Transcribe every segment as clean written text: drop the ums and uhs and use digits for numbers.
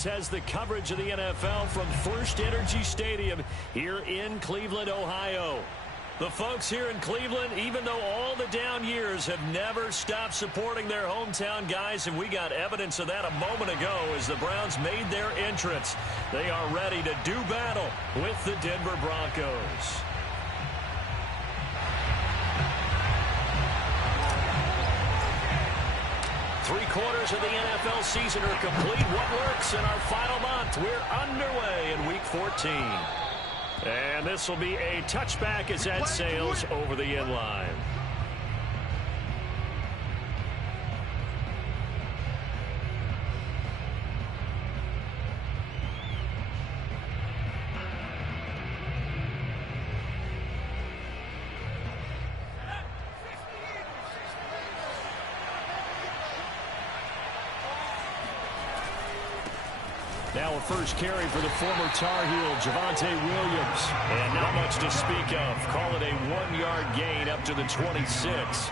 Has the coverage of the NFL from First Energy Stadium here in Cleveland, Ohio. The folks here in Cleveland, even though all the down years, have never stopped supporting their hometown guys, and we got evidence of that a moment ago as the Browns made their entrance. They are ready to do battle with the Denver Broncos. Three-quarters of the NFL season are complete. What works in our final month? We're underway in Week 14. And this will be a touchback as that sails over the end line. Now a first carry for the former Tar Heel, Javonte Williams. And not much to speak of. Call it a 1-yard gain up to the 26.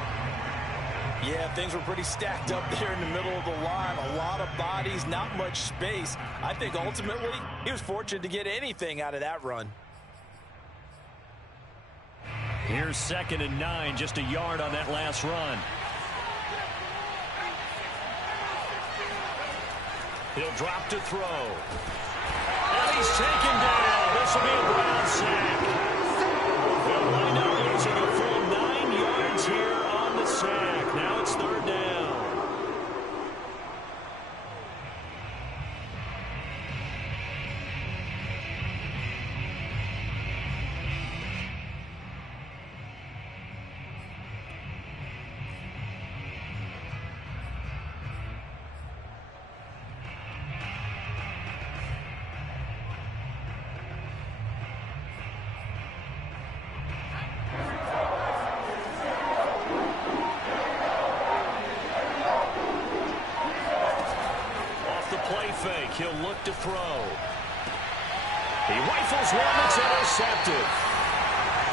Yeah, things were pretty stacked up there in the middle of the line. A lot of bodies, not much space. I think ultimately he was fortunate to get anything out of that run. Here's 2nd and 9, just a yard on that last run. He'll drop to throw. And he's taken down. This will be a Brown sack. They'll wind up losing a full 9 yards here on the sack. Now it's 3rd down. Fake. He'll look to throw. He rifles one that's intercepted.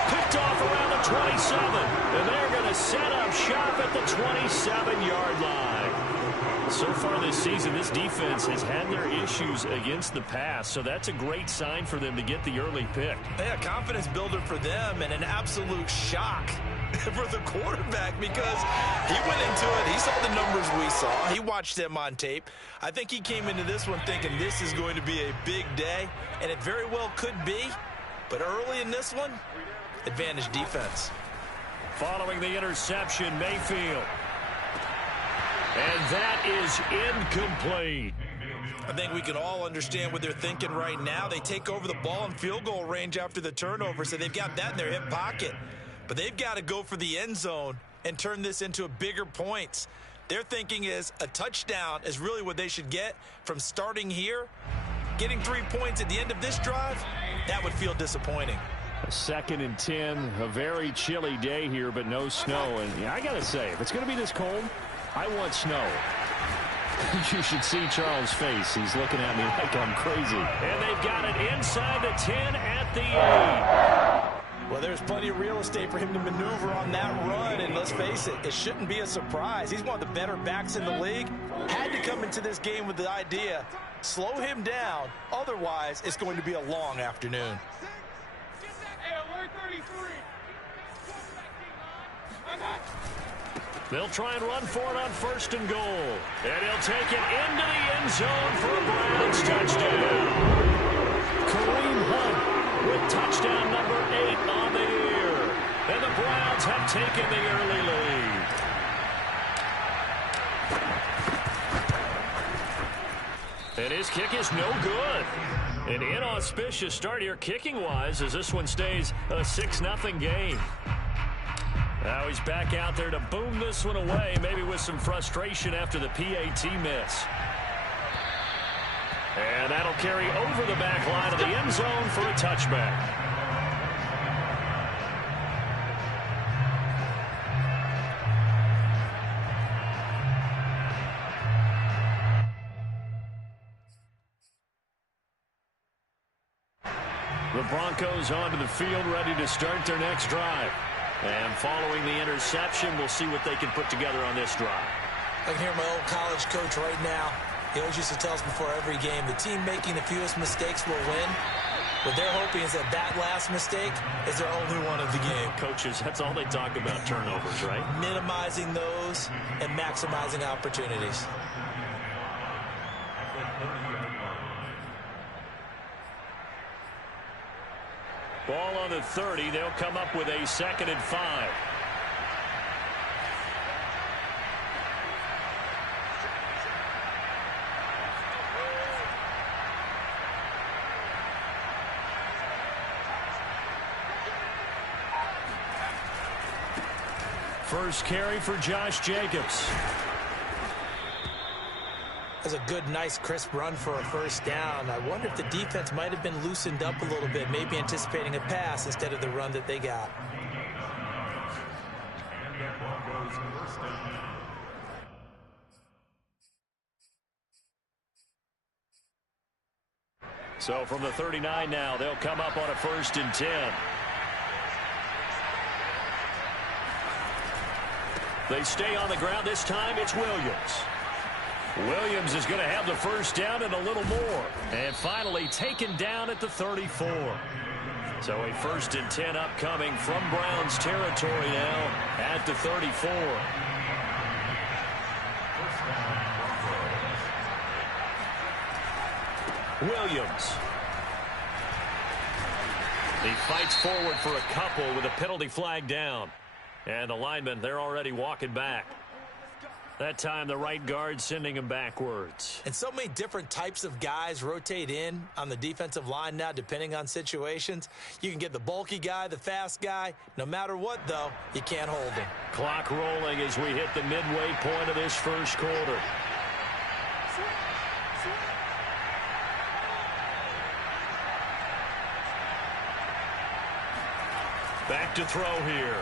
Picked off around the 27. And they're going to set up shop at the 27-yard line. So far this season, this defense has had their issues against the pass. So that's a great sign for them to get the early pick. Yeah, confidence builder for them and an absolute shock for the quarterback because he went into it. He saw the numbers we saw. He watched them on tape. I think he came into this one thinking this is going to be a big day, and it very well could be. But early in this one, advantage defense. Following the interception, Mayfield. And that is incomplete. I think we can all understand what they're thinking right now. They take over the ball in field goal range after the turnover, so they've got that in their hip pocket. But they've got to go for the end zone and turn this into a bigger points. Their thinking is a touchdown is really what they should get from starting here. Getting 3 points at the end of this drive, that would feel disappointing. 2nd and 10, a very chilly day here, but no snow. And yeah, I got to say, if it's going to be this cold, I want snow. You should see Charles' face. He's looking at me like I'm crazy. And they've got it inside the 10 at the 8. Well, there's plenty of real estate for him to maneuver on that run, and let's face it, it shouldn't be a surprise. He's one of the better backs in the league. Had to come into this game with the idea, slow him down, otherwise it's going to be a long afternoon. They'll try and run for it on 1st and goal. And he'll take it into the end zone for a Browns touchdown. Kareem Hunt with touchdown number 8 on the year. And the Browns have taken the early lead. And his kick is no good. An inauspicious start here kicking-wise as this one stays a 6-0 game. Now he's back out there to boom this one away, maybe with some frustration after the PAT miss. And that'll carry over the back line of the end zone for a touchback. The Broncos onto the field, ready to start their next drive. And following the interception, we'll see what they can put together on this drive. I can hear my old college coach right now. He always used to tell us before every game, the team making the fewest mistakes will win. What they're hoping is that that last mistake is their only one of the game. Coaches, that's all they talk about, turnovers, right? Minimizing those and maximizing opportunities. Ball on the 30. They'll come up with a 2nd and 5. First carry for Josh Jacobs. That's a good, nice, crisp run for a first down. I wonder if the defense might have been loosened up a little bit, maybe anticipating a pass instead of the run that they got. So from the 39 now, they'll come up on a 1st and 10. They stay on the ground. This time it's Williams. Williams is going to have the first down and a little more. And finally taken down at the 34. So a 1st and 10 upcoming from Browns territory now at the 34. Williams. He fights forward for a couple with a penalty flag down. And the linemen, they're already walking back. That time, the right guard sending him backwards. And so many different types of guys rotate in on the defensive line now, depending on situations. You can get the bulky guy, the fast guy. No matter what, though, you can't hold him. Clock rolling as we hit the midway point of this first quarter. Back to throw here.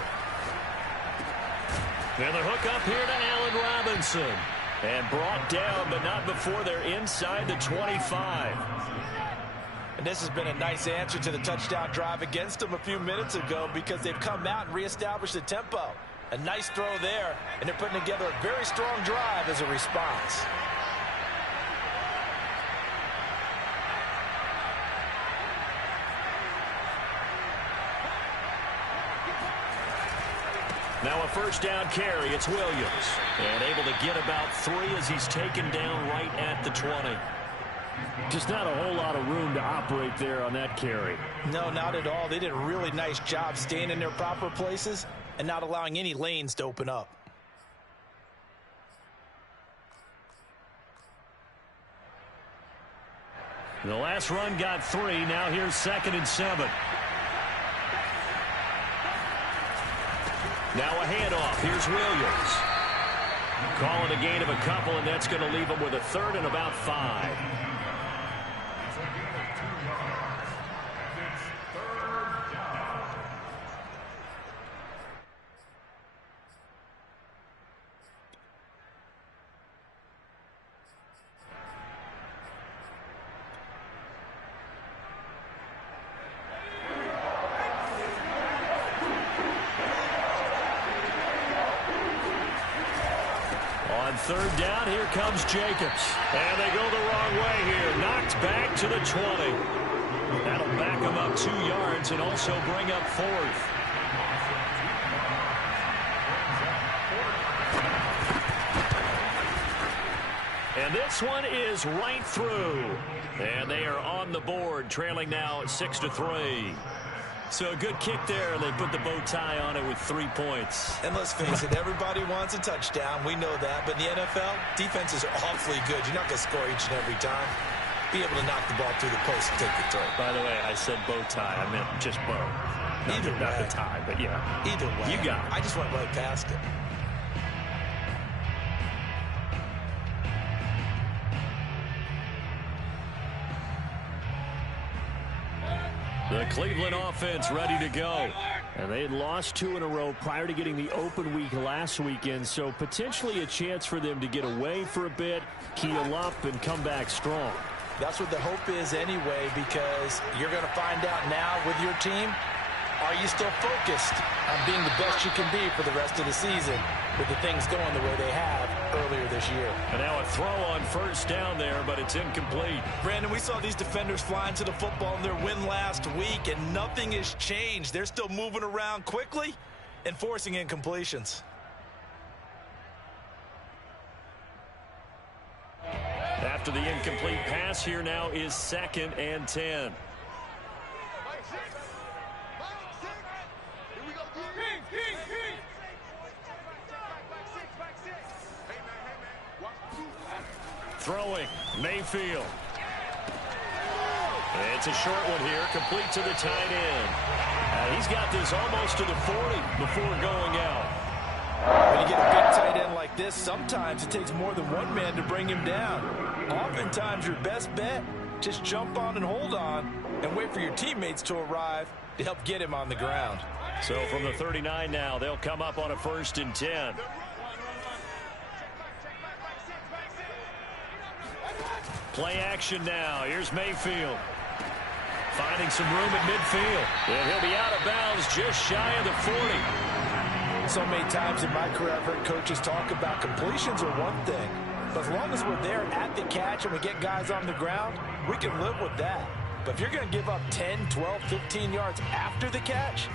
And the hook up here to Allen Robinson. And brought down, but not before they're inside the 25. And this has been a nice answer to the touchdown drive against them a few minutes ago because they've come out and reestablished the tempo. A nice throw there, and they're putting together a very strong drive as a response. Now a first down carry. It's Williams. And able to get about 3 as he's taken down right at the 20. Just not a whole lot of room to operate there on that carry. No, not at all. They did a really nice job staying in their proper places and not allowing any lanes to open up. The last run got 3. Now here's 2nd and 7. Now a handoff. Here's Williams. Calling a gain of a couple, and that's going to leave him with a 3rd and about 5. On 3rd down, here comes Jacobs. And they go the wrong way here. Knocked back to the 20. That'll back him up 2 yards and also bring up 4th. And this one is right through. And they are on the board, trailing now at 6-3. So a good kick there. They put the bow tie on it with 3 points. And let's face it, everybody wants a touchdown. We know that. But in the NFL, defenses are awfully good. You're not going to score each and every time. Be able to knock the ball through the post and take the throw. By the way, I said bow tie. I meant just bow. Not the tie, but yeah. Either way. You got it. I just went right past it. The Cleveland offense ready to go. And they had lost 2 in a row prior to getting the open week last weekend, so potentially a chance for them to get away for a bit, keel up, and come back strong. That's what the hope is anyway, because you're going to find out now with your team, are you still focused on being the best you can be for the rest of the season? with the things going the way they have earlier this year. And now a throw on first down there, but it's incomplete. Brandon, we saw these defenders flying to the football in their win last week, and nothing has changed. They're still moving around quickly and forcing incompletions. After the incomplete pass, here now is 2nd and 10. Throwing, Mayfield. It's a short one here, complete to the tight end. He's got this almost to the 40 before going out. When you get a big tight end like this, sometimes it takes more than one man to bring him down. Oftentimes, your best bet, just jump on and hold on and wait for your teammates to arrive to help get him on the ground. So from the 39 now, they'll come up on a 1st and 10. Play action now. Here's Mayfield. Finding some room at midfield. And he'll be out of bounds just shy of the 40. So many times in my career, I've heard coaches talk about completions are one thing. But as long as we're there at the catch and we get guys on the ground, we can live with that. But if you're going to give up 10, 12, 15 yards after the catch,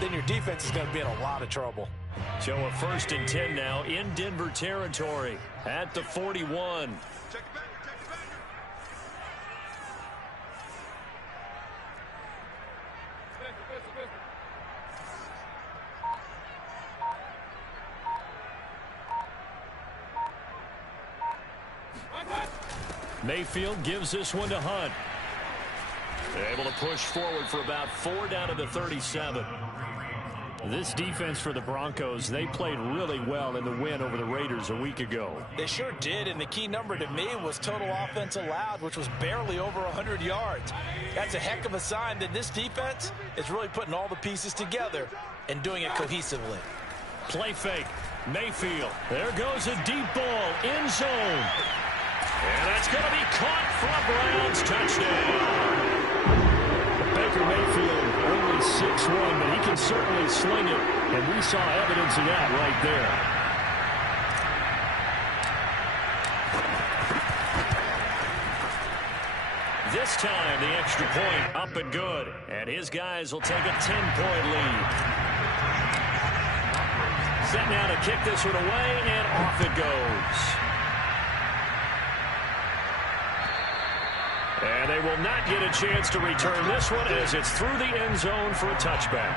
then your defense is going to be in a lot of trouble. So a 1st and 10 now in Denver territory at the 41. Mayfield gives this one to Hunt. They're able to push forward for about 4 down to the 37. This defense for the Broncos, they played really well in the win over the Raiders a week ago. They sure did, and the key number to me was total offense allowed, which was barely over 100 yards. That's a heck of a sign that this defense is really putting all the pieces together and doing it cohesively. Play fake. Mayfield. There goes a deep ball. End zone. And that's going to be caught for a Browns touchdown. Baker Mayfield only 6'1", but he can certainly sling it. And we saw evidence of that right there. This time, the extra point up and good. And his guys will take a 10-point lead. Set now to kick this one away, and off it goes. And they will not get a chance to return this one as it's through the end zone for a touchback.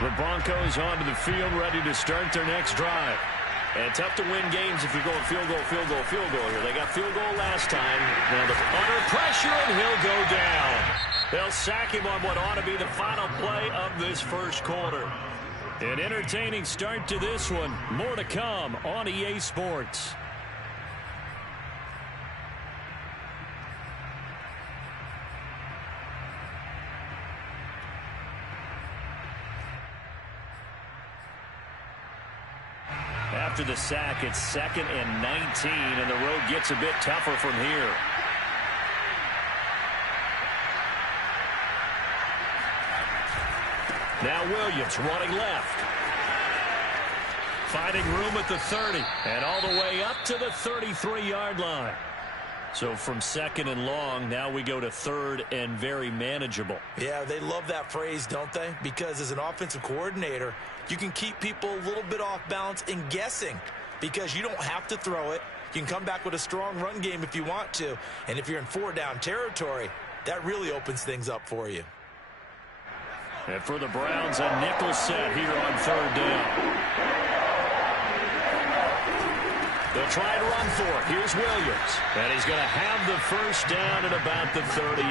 The Broncos onto the field, ready to start their next drive. And tough to win games if you're going field goal, field goal, field goal here. They got field goal last time. Now under pressure, and he'll go down. They'll sack him on what ought to be the final play of this first quarter. An entertaining start to this one. More to come on EA Sports. After the sack, it's 2nd and 19, and the road gets a bit tougher from here. Now Williams running left. Finding room at the 30, and all the way up to the 33-yard line. So from 2nd and long, now we go to 3rd and very manageable. Yeah, they love that phrase, don't they? Because as an offensive coordinator, you can keep people a little bit off balance and guessing because you don't have to throw it. You can come back with a strong run game if you want to. And if you're in 4-down territory, that really opens things up for you. And for the Browns, a nickel set here on 3rd down. They'll try to run for it. Here's Williams. And he's going to have the first down at about the 38.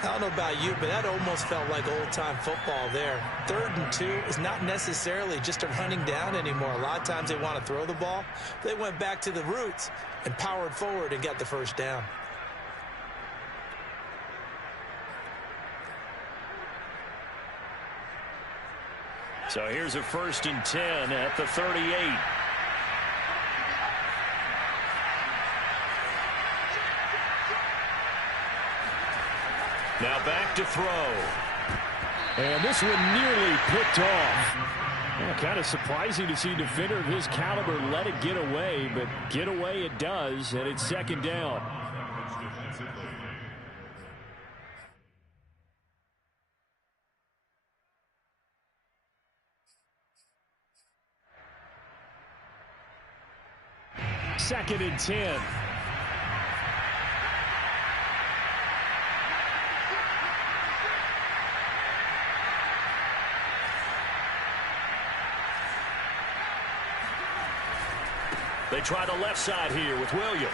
I don't know about you, but that almost felt like old-time football there. 3rd and 2 is not necessarily just a running down anymore. A lot of times they want to throw the ball. They went back to the roots and powered forward and got the first down. So here's a 1st and 10 at the 38. Now back to throw. And this one nearly picked off. Yeah, kind of surprising to see a defender of his caliber let it get away, but get away it does, and it's 2nd down. Second and 10. They try the left side here with Williams.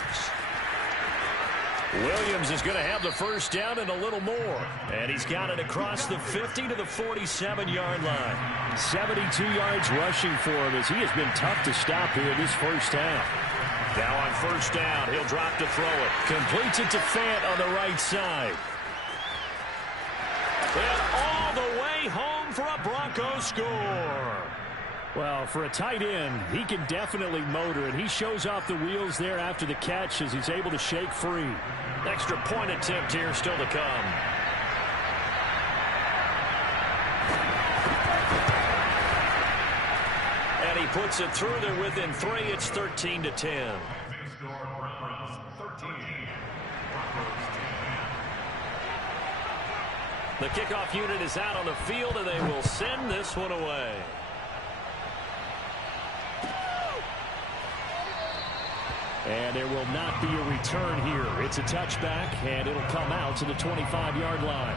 Williams is going to have the 1st down and a little more. And he's got it across the 50 to the 47-yard line. 72 yards rushing for him as he has been tough to stop here this 1st half. Now on 1st down, he'll drop to throw it. Completes it to Fant on the right side. And all the way home for a Broncos score. Well, for a tight end, he can definitely motor, and he shows off the wheels there after the catch as he's able to shake free. Extra point attempt here still to come. And he puts it through there within 3. It's 13 to 10. The kickoff unit is out on the field, and they will send this one away. And there will not be a return here. It's a touchback, and it'll come out to the 25-yard line.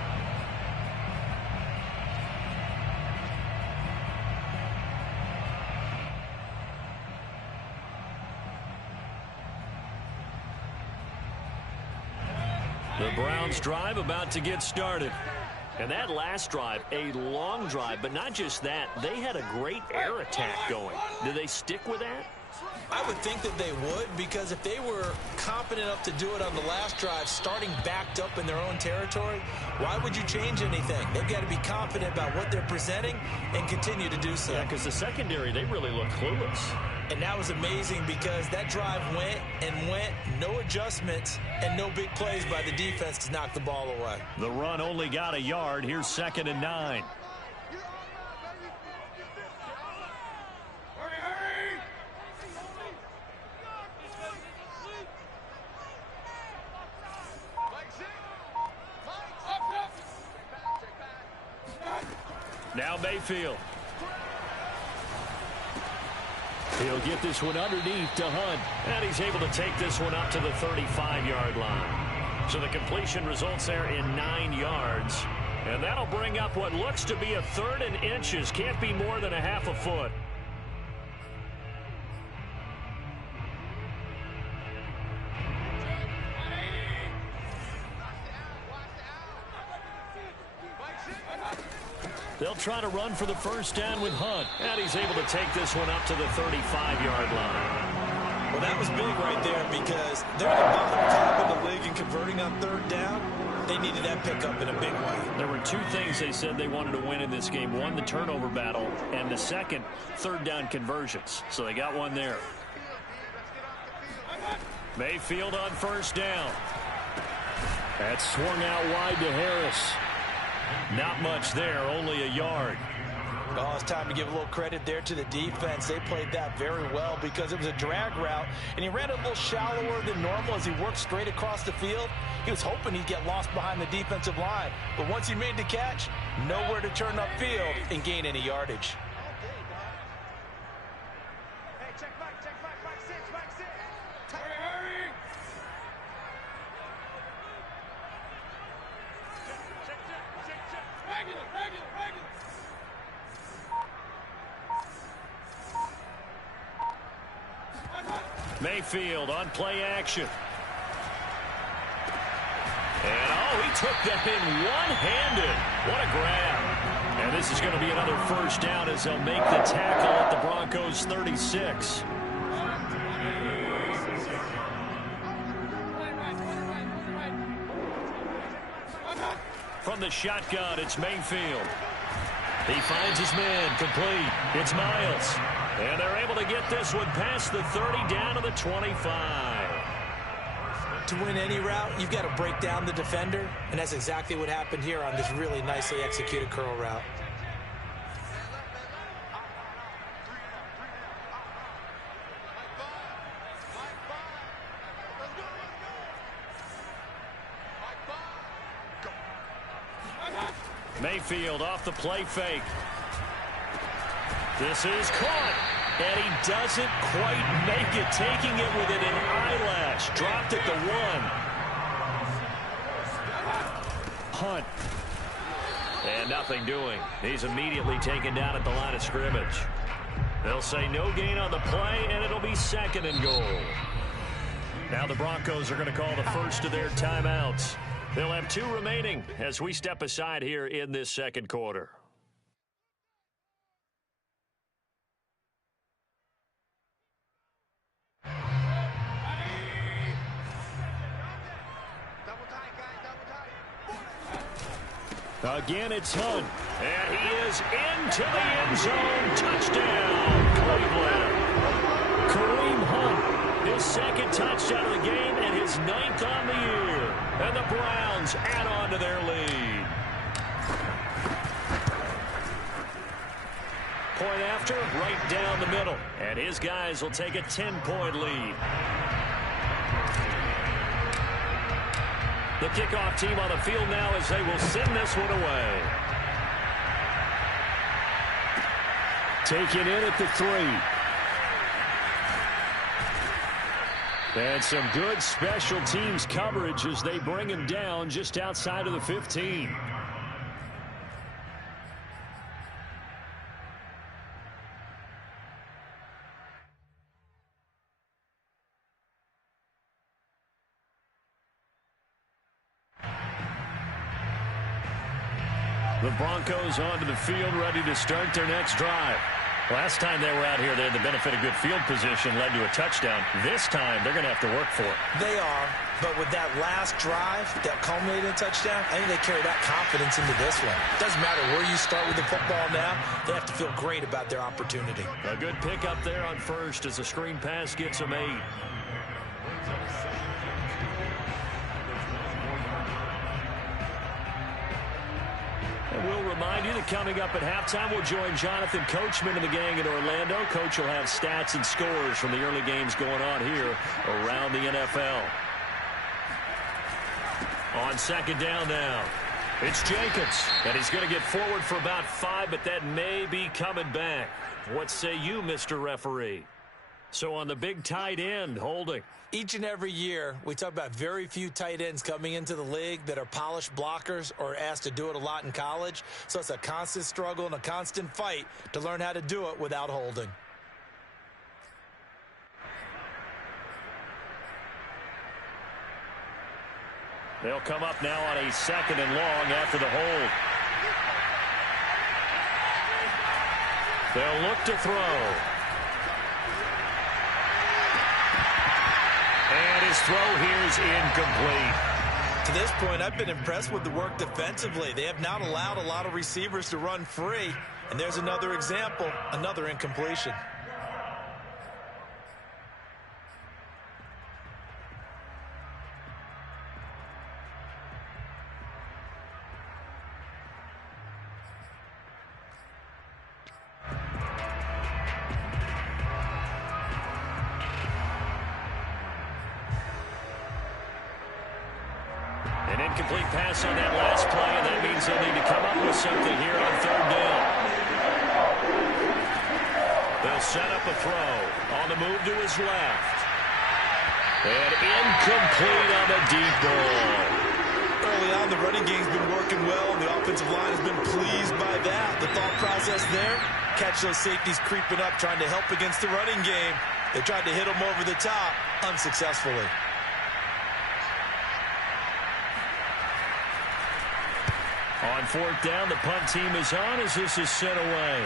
The Browns drive about to get started. And that last drive, a long drive, but not just that. They had a great air attack going. Do they stick with that? I would think that they would, because if they were confident enough to do it on the last drive, starting backed up in their own territory, why would you change anything? They've got to be confident about what they're presenting and continue to do so. Yeah, because the secondary, they really look clueless. And that was amazing because that drive went and went, no adjustments, and no big plays by the defense to knock the ball away. The run only got a yard. Here's 2nd and 9. Now Mayfield. He'll get this one underneath to Hunt. And he's able to take this one up to the 35-yard line. So the completion results there in 9 yards. And that'll bring up what looks to be a 3rd and inches. Can't be more than a half a foot. They'll try to run for the 1st down with Hunt. And he's able to take this one up to the 35-yard line. Well, that was big right there because they're the bottom top of the league in converting on 3rd down. They needed that pickup in a big way. There were 2 things they said they wanted to win in this game. One, the turnover battle, and the second, 3rd down conversions. So they got one there. Mayfield on 1st down. That's swung out wide to Harris. Not much there, only a yard. Oh, it's time to give a little credit there to the defense. They played that very well because it was a drag route, and he ran a little shallower than normal as he worked straight across the field. He was hoping he'd get lost behind the defensive line, but once he made the catch, nowhere to turn upfield and gain any yardage. Mayfield on play action. And, oh, he took that in one-handed. What a grab. And this is going to be another 1st down as they'll make the tackle at the Broncos' 36. From the shotgun, it's Mayfield. He finds his man, complete. It's Miles. And they're able to get this one past the 30 down to the 25. To win any route, you've got to break down the defender, and that's exactly what happened here on this really nicely executed curl route. Mayfield off the play fake. This is caught. And he doesn't quite make it, taking it within an eyelash. Dropped at the 1. Hunt. And nothing doing. He's immediately taken down at the line of scrimmage. They'll say no gain on the play, and it'll be 2nd and goal. Now the Broncos are going to call the first of their timeouts. They'll have 2 remaining as we step aside here in this second quarter. Again, it's Hunt. And he is into the end zone. Touchdown, Cleveland. Kareem Hunt, his 2nd touchdown of the game and his 9th on the year. And the Browns add on to their lead. Point after, right down the middle. And his guys will take a 10-point lead. The kickoff team on the field now as they will send this one away. Taken in at the 3. And some good special teams coverage as they bring him down just outside of the 15. The Broncos onto the field, ready to start their next drive. Last time they were out here, they had the benefit of good field position, led to a touchdown. This time, they're going to have to work for it. They are, but with that last drive that culminated in a touchdown, I think they carry that confidence into this one. Doesn't matter where you start with the football now, they have to feel great about their opportunity. A good pickup there on first as the screen pass gets them 8. And we'll remind you that coming up at halftime, we'll join Jonathan Coachman and the gang in Orlando. Coach will have stats and scores from the early games going on here around the NFL. On 2nd down now, it's Jacobs. And he's going to get forward for about 5, but that may be coming back. What say you, Mr. Referee? So on the big tight end, holding. Each and every year, we talk about very few tight ends coming into the league that are polished blockers or asked to do it a lot in college. So it's a constant struggle and a constant fight to learn how to do it without holding. They'll come up now on a 2nd and long after the hold. They'll look to throw. And his throw here is incomplete. To this point, I've been impressed with the work defensively. They have not allowed a lot of receivers to run free. And there's another example, another incompletion. An incomplete pass on that last play, and that means they'll need to come up with something here on 3rd down. They'll set up a throw on the move to his left. And incomplete on the deep ball. Early on, the running game's been working well, and the offensive line has been pleased by that. The thought process there, catch those safeties creeping up, trying to help against the running game. They tried to hit them over the top, unsuccessfully. On 4th down, the punt team is on as this is sent away.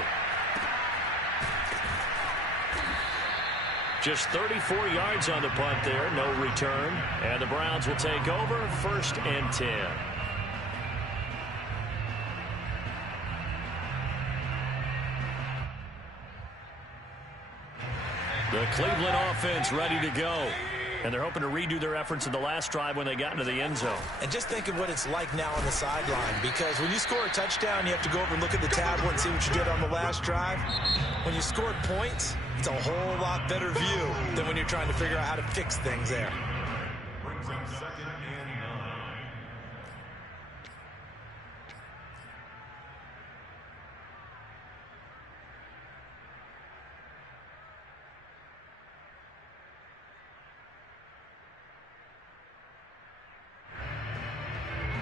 Just 34 yards on the punt there, no return. And the Browns will take over, 1st and 10. The Cleveland offense ready to go. And they're hoping to redo their efforts in the last drive when they got into the end zone. And just think of what it's like now on the sideline, because when you score a touchdown, you have to go over and look at the tablet and see what you did on the last drive. When you scored points, it's a whole lot better view than when you're trying to figure out how to fix things there. Brings up 2nd and 9.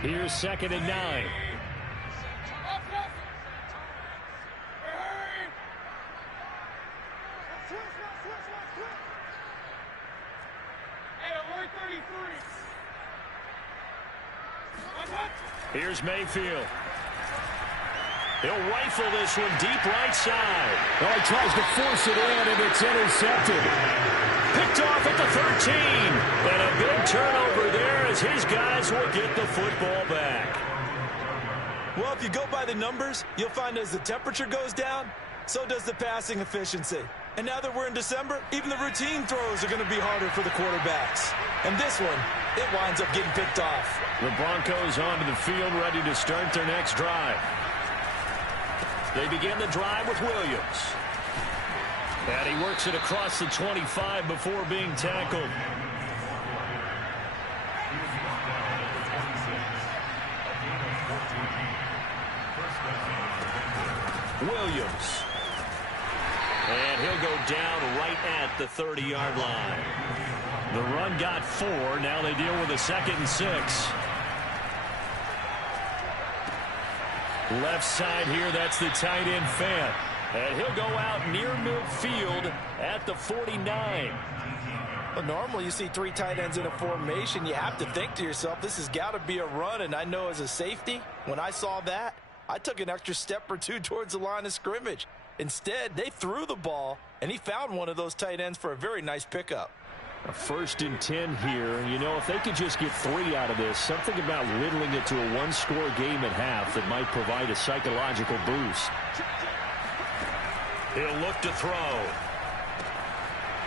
Here's 2nd and 9. Here's Mayfield. He'll rifle this one deep right side. Oh, he tries to force it in, and it's intercepted. Picked off at the 13. And a big turnover there as his guys will get the football back. Well, if you go by the numbers, you'll find as the temperature goes down, so does the passing efficiency. And now that we're in December, even the routine throws are going to be harder for the quarterbacks. And this one, it winds up getting picked off. The Broncos onto the field ready to start their next drive. They begin the drive with Williams. And he works it across the 25 before being tackled. Williams. And he'll go down right at the 30-yard line. The run got 4. Now they deal with a 2nd and 6. Left side here, that's the tight end Fant. And he'll go out near midfield at the 49. But normally you see 3 tight ends in a formation. You have to think to yourself, this has got to be a run. And I know as a safety, when I saw that, I took an extra step or 2 towards the line of scrimmage. Instead, they threw the ball, and he found one of those tight ends for a very nice pickup. A 1st and 10 here. You know, if they could just get 3 out of this, something about whittling it to a 1-score game at half that might provide a psychological boost. He'll look to throw.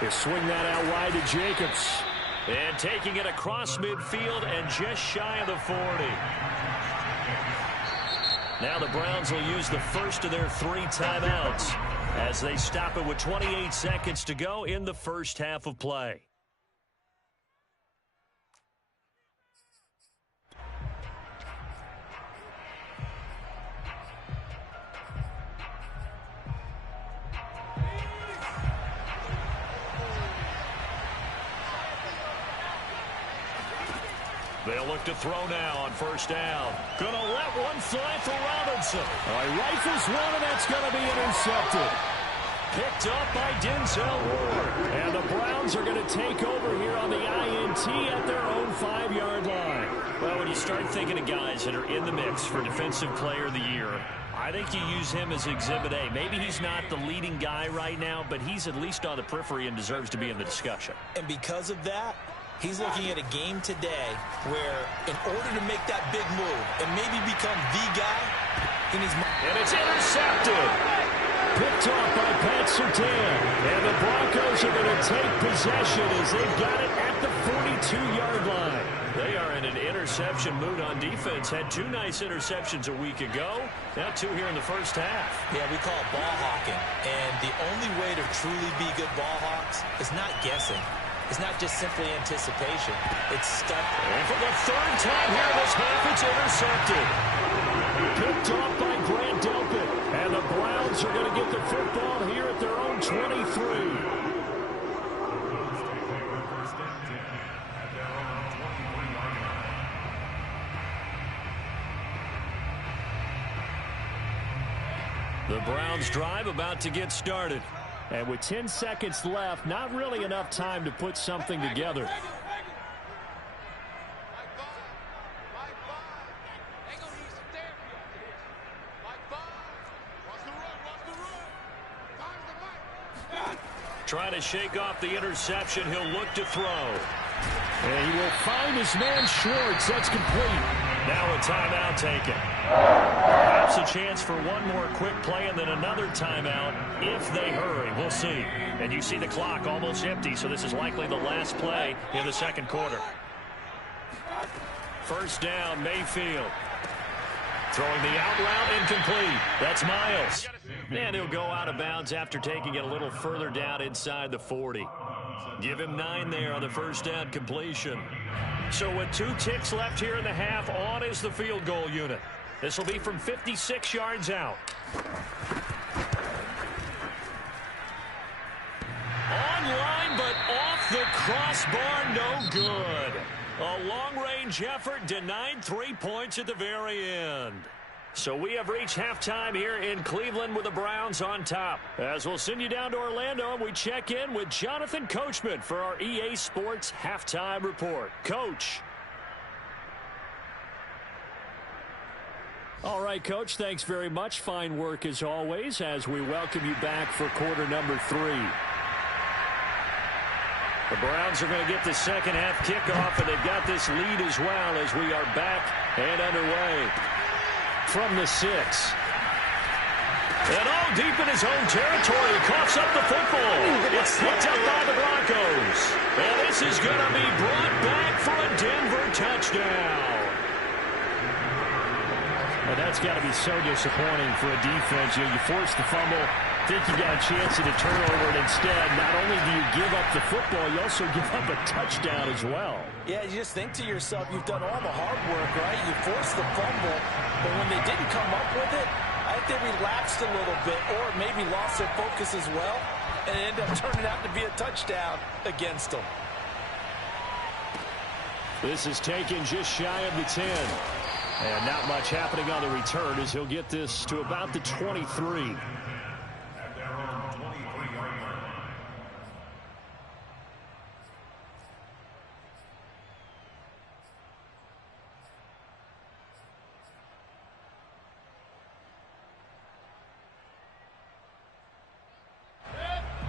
He'll swing that out wide to Jacobs. And taking it across midfield and just shy of the 40. Now the Browns will use the first of their 3 timeouts as they stop it with 28 seconds to go in the first half of play. They'll look to throw now on 1st down. Gonna let one fly for Robinson. He rifles one, and that's going to be intercepted. Picked up by Denzel Ward. And the Browns are going to take over here on the INT at their own 5-yard line. Well, when you start thinking of guys that are in the mix for Defensive Player of the Year, I think you use him as Exhibit A. Maybe he's not the leading guy right now, but he's at least on the periphery and deserves to be in the discussion. And because of that, he's looking at a game today where in order to make that big move and maybe become the guy, he needs more. And it's intercepted. Picked off by Pat Surtain. And the Broncos are going to take possession as they've got it at the 42-yard line. They are in an interception mood on defense. Had 2 nice interceptions a week ago. Now 2 here in the first half. Yeah, we call it ball hawking. And the only way to truly be good ball hawks is not guessing. It's not just simply anticipation. It's stuff. And for the 3rd time here in this half, it's intercepted. Picked off by Grant Delpit. And the Browns are going to get the football here at their own 23. The Browns drive about to get started. And with 10 seconds left, not really enough time to put something together. Trying to shake off the interception. He'll look to throw. And he will find his man Schwartz. That's complete. Now a timeout taken. Perhaps a chance for one more quick play and then another timeout if they hurry. We'll see. And you see the clock almost empty, so this is likely the last play in the second quarter. First down, Mayfield. Throwing the out route incomplete. That's Miles. And he'll go out of bounds after taking it a little further down inside the 40. Give him 9 there on the first down completion. So with 2 ticks left here in the half, on is the field goal unit. This will be from 56 yards out. Online, but off the crossbar, no good. A long-range effort denied 3 points at the very end. So we have reached halftime here in Cleveland with the Browns on top. As we'll send you down to Orlando, we check in with Jonathan Coachman for our EA Sports Halftime Report. Coach. All right, Coach, thanks very much. Fine work as always as we welcome you back for quarter number 3. The Browns are going to get the second half kickoff, and they've got this lead as well as we are back and underway. From the 6. And deep in his own territory, he coughs up the football. It's picked up by the Broncos. And this is going to be brought back for a Denver touchdown. Well, that's got to be so disappointing for a defense. You force the fumble, think you got a chance at a turnover, and instead, not only do you give up the football, you also give up a touchdown as well. Yeah, you just think to yourself, you've done all the hard work, right? You forced the fumble, but when they didn't come up with it, I think they relaxed a little bit or maybe lost their focus as well, and it ended up turning out to be a touchdown against them. This is taken just shy of the 10. And not much happening on the return as he'll get this to about the 23.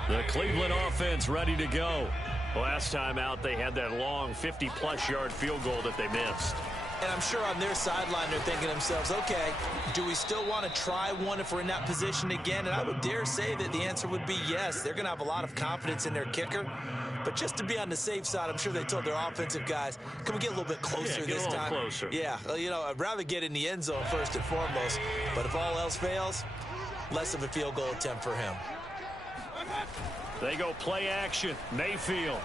The Cleveland offense ready to go. Last time out, they had that long 50-plus yard field goal that they missed. And I'm sure on their sideline they're thinking to themselves, okay, do we still want to try one if we're in that position again? And I would dare say that the answer would be yes. They're going to have a lot of confidence in their kicker. But just to be on the safe side, I'm sure they told their offensive guys, can we get a little bit closer this time? Closer. Yeah, you know, I'd rather get in the end zone first and foremost. But if all else fails, less of a field goal attempt for him. They go play action. Mayfield.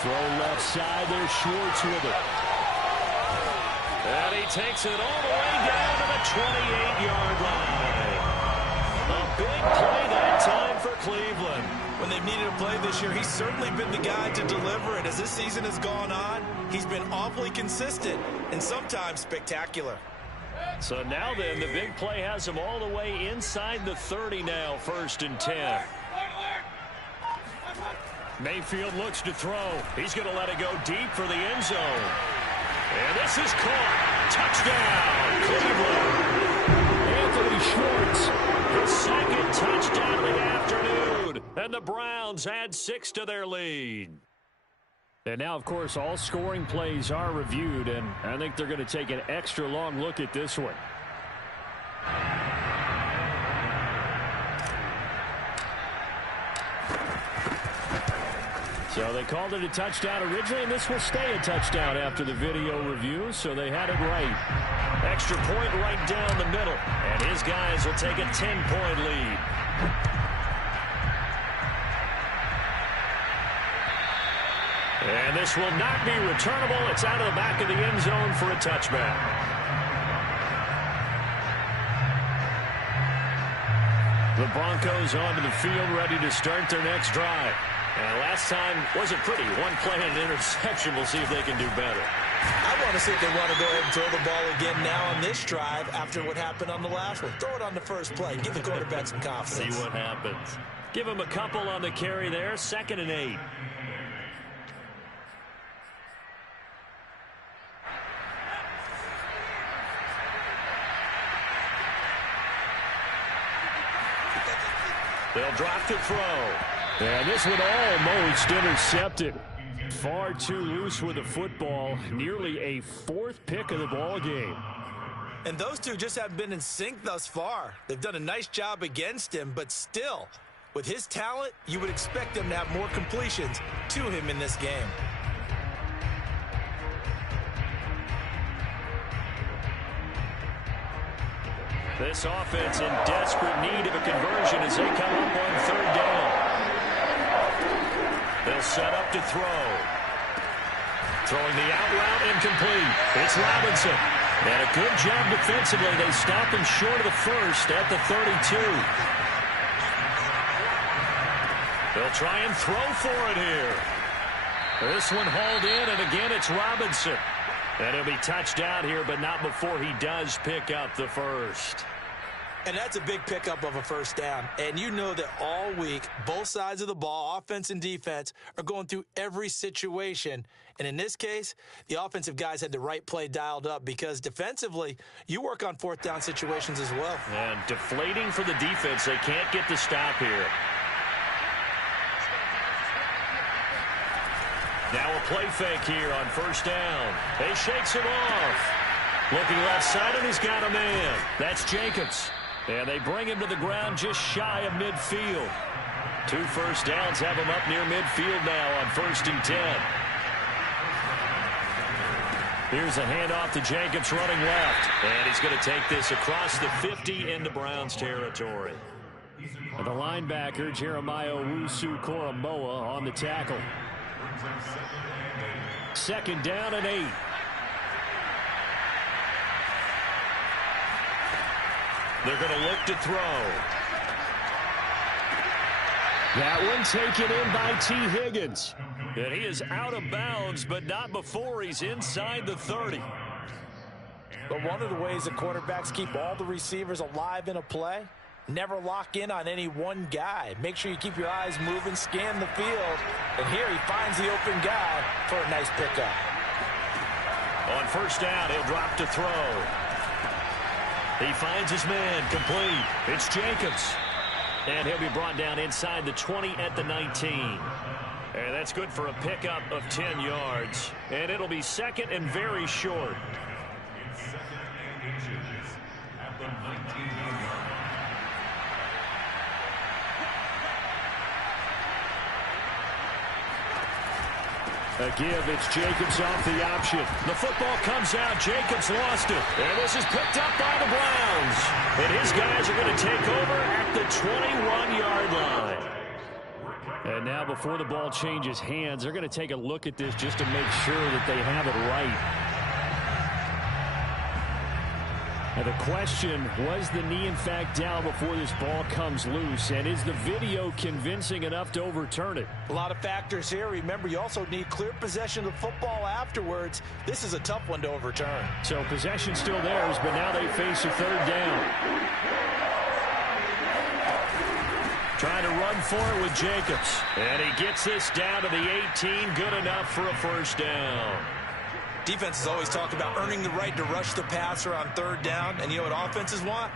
Throw left side there, Schwartz with it. And he takes it all the way down to the 28-yard line. A big play that time for Cleveland. When they've needed a play this year, he's certainly been the guy to deliver it. As this season has gone on, he's been awfully consistent and sometimes spectacular. So now then, the big play has him all the way inside the 30 now, 1st and 10. Mayfield looks to throw. He's going to let it go deep for the end zone. And this is caught. Touchdown, Cleveland. Anthony Schwartz. The second touchdown of the afternoon. And the Browns add 6 to their lead. And now, of course, all scoring plays are reviewed, and I think they're going to take an extra long look at this one. So they called it a touchdown originally, and this will stay a touchdown after the video review, so they had it right. Extra point right down the middle, and his guys will take a 10-point lead. And this will not be returnable. It's out of the back of the end zone for a touchback. The Broncos onto the field, ready to start their next drive. And last time wasn't pretty. One play and an interception. We'll see if they can do better. I want to see if they want to go ahead and throw the ball again now on this drive after what happened on the last one. Throw it on the first play. Give the quarterback some confidence. See what happens. Give him a couple on the carry there. 2nd and 8. They'll drop to throw. And this one almost intercepted. Far too loose with the football. Nearly a fourth pick of the ball game. And those two just haven't been in sync thus far. They've done a nice job against him, but still, with his talent, you would expect them to have more completions to him in this game. This offense in desperate need of a conversion as they come up on third down. They'll set up to throw. Throwing the out route incomplete. It's Robinson. And a good job defensively. They stop him short of the first at the 32. They'll try and throw for it here. This one hauled in, and again it's Robinson. And he'll be touched out here, but not before he does pick up the first. And that's a big pickup of a first down. And you know that all week, both sides of the ball, offense and defense, are going through every situation. And in this case, the offensive guys had the right play dialed up because defensively, you work on fourth down situations as well. And deflating for the defense. They can't get the stop here. Now a play fake here on first down. He shakes him off. Looking left side, and he's got a man. That's Jacobs. And they bring him to the ground just shy of midfield. 2 first downs have him up near midfield now on 1st and 10. Here's a handoff to Jacobs running left. And he's going to take this across the 50 into Browns territory. And the linebacker, Jeremiah Owusu-Koramoah, on the tackle. 2nd down and 8. They're going to look to throw. That one taken in by T. Higgins. And he is out of bounds, but not before he's inside the 30. But one of the ways the quarterbacks keep all the receivers alive in a play, never lock in on any one guy. Make sure you keep your eyes moving, scan the field. And here he finds the open guy for a nice pickup. On first down, he'll drop to throw. He finds his man, complete. It's Jacobs. And he'll be brought down inside the 20 at the 19. And that's good for a pickup of 10 yards. And it'll be 2nd and very short. A give, it's Jacobs off the option. The football comes out. Jacobs lost it. And this is picked up by the Browns. And his guys are going to take over at the 21-yard line. And now before the ball changes hands, they're going to take a look at this just to make sure that they have it right. And the question, was the knee in fact down before this ball comes loose? And is the video convincing enough to overturn it? A lot of factors here. Remember, you also need clear possession of the football afterwards. This is a tough one to overturn. So possession still theirs, but now they face a 3rd down. Trying to run for it with Jacobs. And he gets this down to the 18. Good enough for a first down. Defenses always talk about earning the right to rush the passer on 3rd down. And you know what offenses want?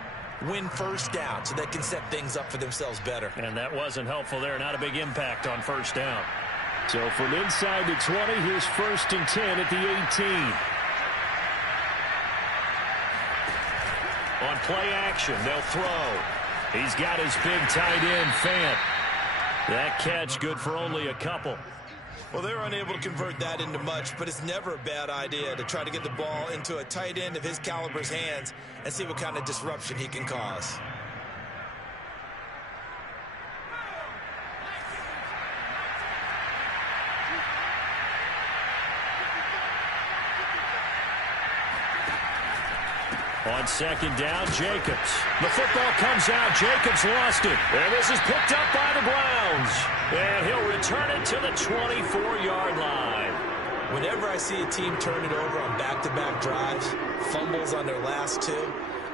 Win first down so they can set things up for themselves better. And that wasn't helpful there. Not a big impact on first down. So from inside the 20, here's 1st and 10 at the 18. On play action, they'll throw. He's got his big tight end, Fant. That catch good for only a couple. Well, they were unable to convert that into much, but it's never a bad idea to try to get the ball into a tight end of his caliber's hands and see what kind of disruption he can cause. On 2nd down, Jacobs. The football comes out. Jacobs lost it. And this is picked up by the Browns. And he'll return it to the 24-yard line. Whenever I see a team turn it over on back-to-back drives, fumbles on their last 2,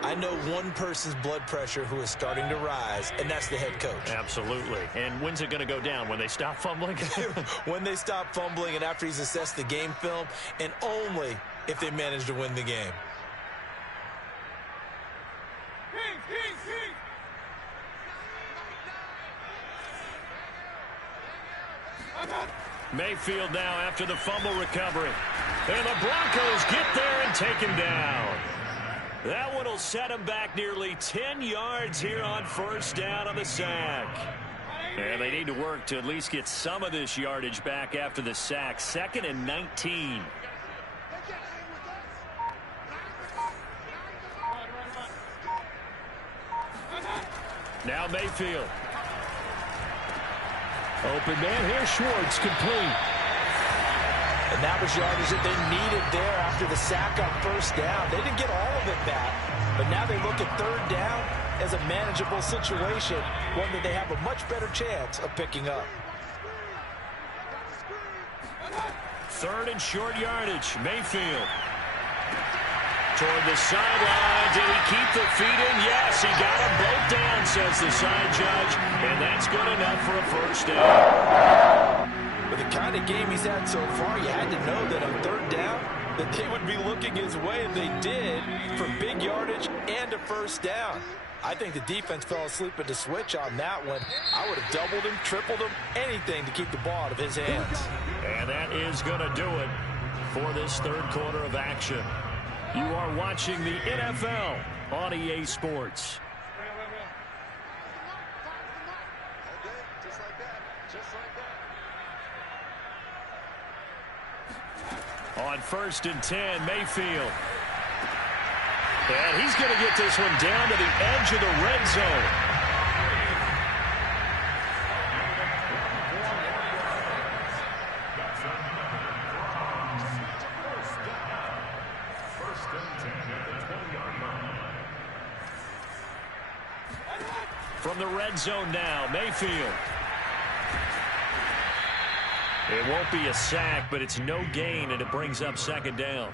I know one person's blood pressure who is starting to rise, and that's the head coach. Absolutely. And when's it going to go down? When they stop fumbling? When they stop fumbling and after he's assessed the game film, and only if they manage to win the game. Mayfield now after the fumble recovery. And the Broncos get there and take him down. That one will set him back nearly 10 yards here on first down on the sack. And they need to work to at least get some of this yardage back after the sack. 2nd and 19. Now Mayfield. Open man here, Schwartz, complete. And that was yardage that they needed there after the sack on first down. They didn't get all of it back, but now they look at third down as a manageable situation, one that they have a much better chance of picking up. 3rd and short yardage. Mayfield. Toward the sideline. Did he keep the feet in? Yes, he got them both down, says the side judge. And that's good enough for a first down. With the kind of game he's had so far, you had to know that on third down, that they would be looking his way, and they did, for big yardage and a first down. I think the defense fell asleep at the switch on that one. I would have doubled him, tripled him, anything to keep the ball out of his hands. And that is going to do it for this third quarter of action. You are watching the NFL on EA Sports. On 1st and 10, Mayfield. And he's going to get this one down to the edge of the red zone. From the red zone now, Mayfield. It won't be a sack, but it's no gain, and it brings up 2nd down.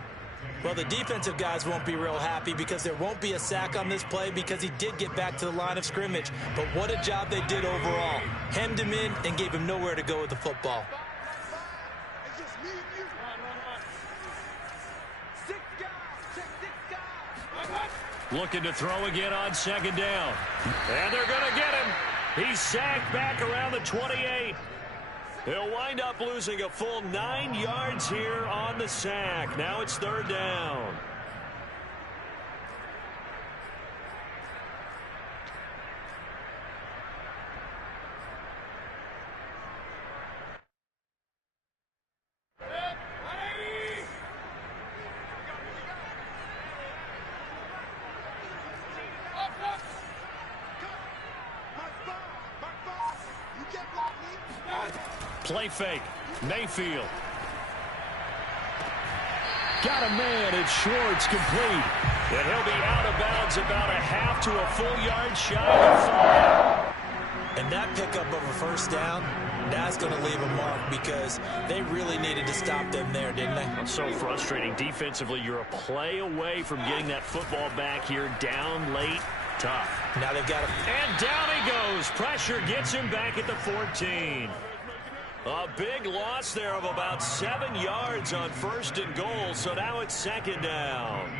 Well, the defensive guys won't be real happy because there won't be a sack on this play because he did get back to the line of scrimmage. But what a job they did overall. Hemmed him in and gave him nowhere to go with the football. Looking to throw again on 2nd down. And they're going to get him. He's sacked back around the 28. He'll wind up losing a full 9 yards here on the sack. Now it's 3rd down. Play fake. Mayfield. Got a man. It's Schwartz, complete. And he'll be out of bounds about a half to a full yard shy of 5. And that pickup of a first down, that's going to leave a mark because they really needed to stop them there, didn't they? It's so frustrating. Defensively, you're a play away from getting that football back here. Down late. Tough. Now they've got to... And down he goes. Pressure gets him back at the 14. A big loss there of about 7 yards on 1st and goal, so now it's 2nd down.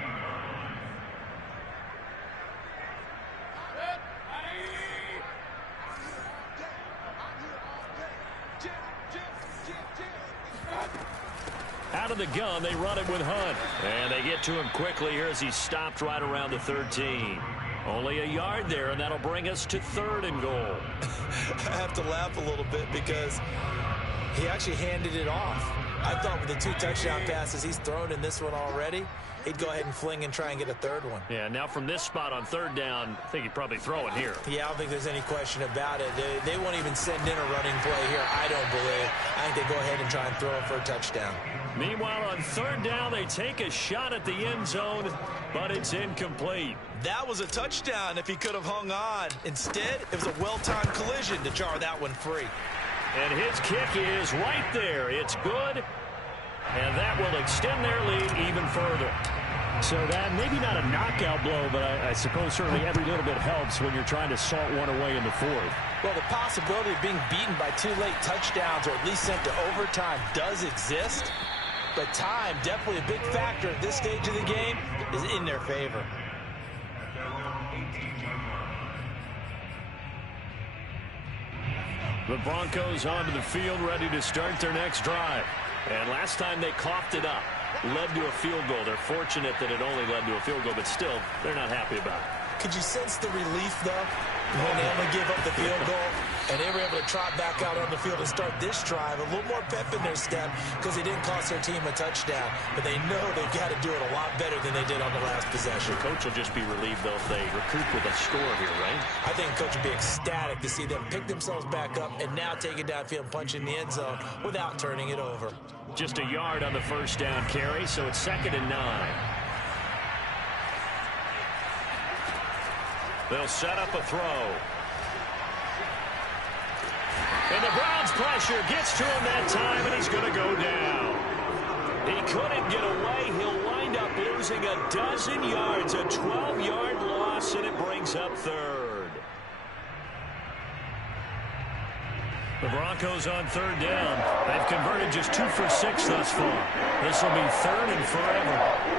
Out of the gun, they run it with Hunt. And they get to him quickly here as he's stopped right around the 13. Only a yard there, and that'll bring us to 3rd and goal. I have to laugh a little bit because he actually handed it off. I thought with the 2 touchdown passes he's thrown in this one already, he'd go ahead and fling and try and get a 3rd one. Yeah, now from this spot on 3rd down, I think he'd probably throw it here. Yeah, I don't think there's any question about it. They won't even send in a running play here, I don't believe. I think they go ahead and try and throw it for a touchdown. Meanwhile, on 3rd down, they take a shot at the end zone, but it's incomplete. That was a touchdown if he could have hung on. Instead, it was a well-timed collision to jar that one free. And his kick is right there. It's good, and that will extend their lead even further. So that maybe not a knockout blow, but I suppose certainly every little bit helps when you're trying to salt one away in the 4th. Well, the possibility of being beaten by 2 late touchdowns or at least sent to overtime does exist, but time, definitely a big factor at this stage of the game, is in their favor. The Broncos onto the field, ready to start their next drive. And last time they coughed it up, led to a field goal. They're fortunate that it only led to a field goal, but still, they're not happy about it. Could you sense the relief, though, when they only gave up the field goal and they were able to trot back out on the field and start this drive? A little more pep in their step because they didn't cost their team a touchdown, but they know they've got to do it a lot better than they did on the last possession. The coach will just be relieved, though, if they recoup with a score here, right? I think the coach would be ecstatic to see them pick themselves back up and now take it downfield and punch in the end zone without turning it over. Just a yard on the first down carry, so it's 2nd and 9. They'll set up a throw. And the Browns' pressure gets to him that time, and he's going to go down. He couldn't get away. He'll wind up losing a dozen yards, a 12-yard loss, and it brings up 3rd. The Broncos on 3rd down. They've converted just 2 for 6 thus far. This will be 3rd and forever.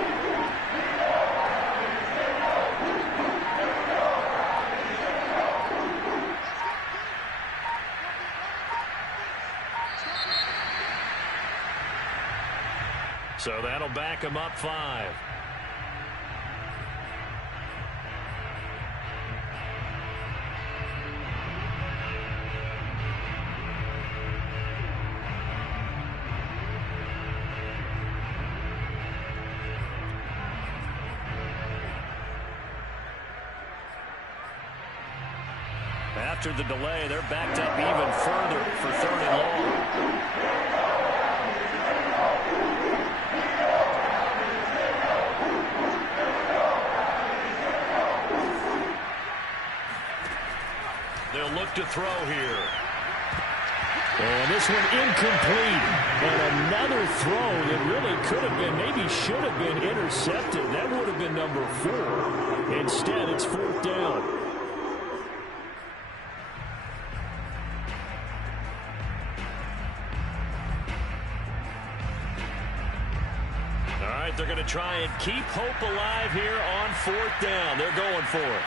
So that'll back him up 5. After the delay, they're backed up even further for 3rd and long. They'll look to throw here. And this one incomplete. And another throw that really could have been, maybe should have been intercepted. That would have been number 4. Instead, it's 4th down. All right, they're going to try and keep hope alive here on 4th down. They're going for it.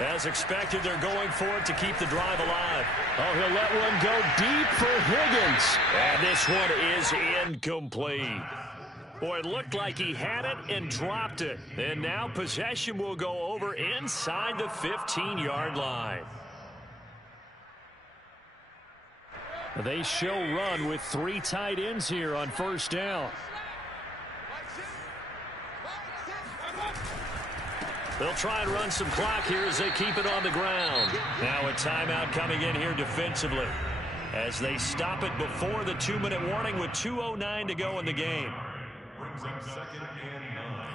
As expected, they're going for it to keep the drive alive. Oh, he'll let one go deep for Higgins. And this one is incomplete. Boy, it looked like he had it and dropped it. And now possession will go over inside the 15-yard line. They show run with 3 tight ends here on 1st down. They'll try and run some clock here as they keep it on the ground. Now a timeout coming in here defensively as they stop it before the 2-minute warning with 2:09 to go in the game. Brings up 2nd and 9.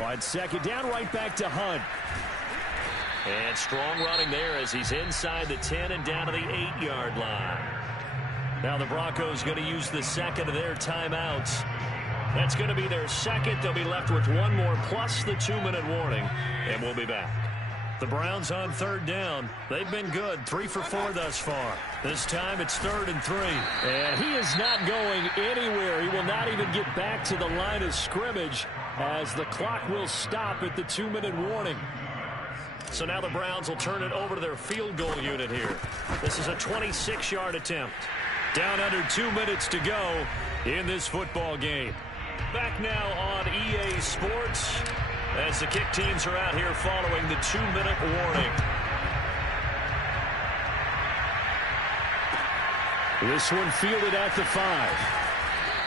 On 2nd down, right back to Hunt. And strong running there as he's inside the 10 and down to the 8-yard line. Now the Broncos going to use the 2nd of their timeouts. That's going to be their 2nd. They'll be left with 1 more plus the 2-minute warning. And we'll be back. The Browns on 3rd down. They've been good. 3 for 4 thus far. This time it's 3rd and 3. And he is not going anywhere. He will not even get back to the line of scrimmage as the clock will stop at the 2-minute warning. So now the Browns will turn it over to their field goal unit here. This is a 26-yard attempt. Down under 2 minutes to go in this football game. Back now on EA Sports as the kick teams are out here following the 2-minute warning. This one fielded at the 5.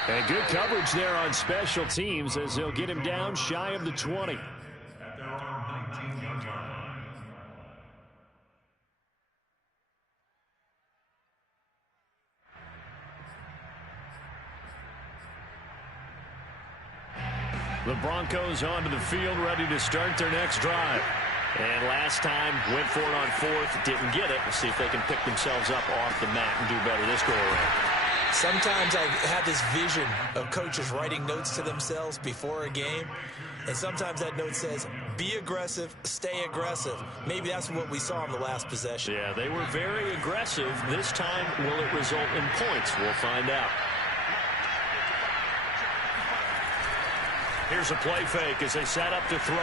And good coverage there on special teams as they'll get him down shy of the 20. At their own 19-yard line. The Broncos onto the field ready to start their next drive. And last time, went for it on fourth, didn't get it. We'll see if they can pick themselves up off the mat and do better this go-around. Sometimes I have this vision of coaches writing notes to themselves before a game, and sometimes that note says, be aggressive, stay aggressive. Maybe that's what we saw in the last possession. Yeah, they were very aggressive. This time, will it result in points? We'll find out. Here's a play fake as they set up to throw.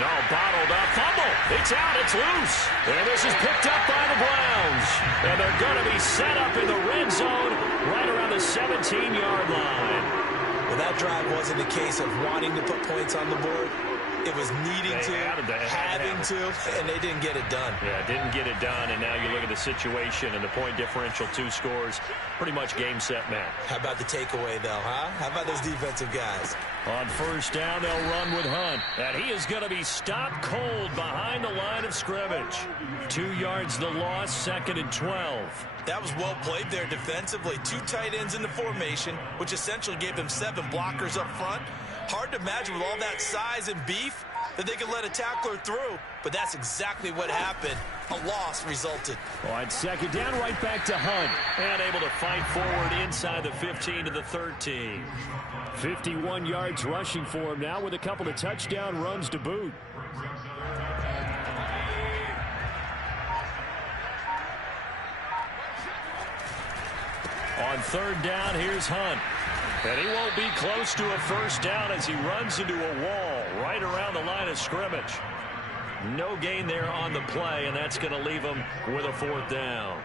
No, bottled up. Fumble. It's out. It's loose. And this is picked up by the Browns. And they're going to be set up in the red zone right around the 17-yard line. Well, that drive wasn't a case of wanting to put points on the board. It was needing to, having to, and they didn't get it done. Yeah, didn't get it done, and now you look at the situation and the point differential, 2 scores, pretty much game, set, match. How about the takeaway, though, huh? How about those defensive guys? On first down, they'll run with Hunt, and he is going to be stopped cold behind the line of scrimmage. 2 yards the loss, 2nd and 12. That was well played there defensively. 2 tight ends in the formation, which essentially gave them 7 blockers up front. Hard to imagine with all that size and beef that they could let a tackler through, but that's exactly what happened. A loss resulted. On second down, right back to Hunt, and able to fight forward inside the 15 to the 13. 51 yards rushing for him now with a couple of touchdown runs to boot. On third down, here's Hunt. And he won't be close to a first down as he runs into a wall right around the line of scrimmage. No gain there on the play, and that's going to leave him with a 4th down.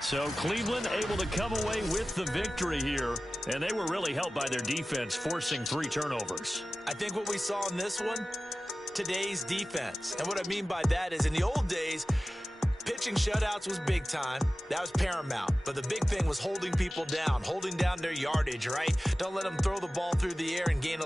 So Cleveland able to come away with the victory here, and they were really helped by their defense forcing 3 turnovers. I think what we saw in this one, today's defense. And what I mean by that is in the old days, pitching shutouts was big time. That was paramount. But the big thing was holding people down, holding down their yardage, right? Don't let them throw the ball through the air and gain a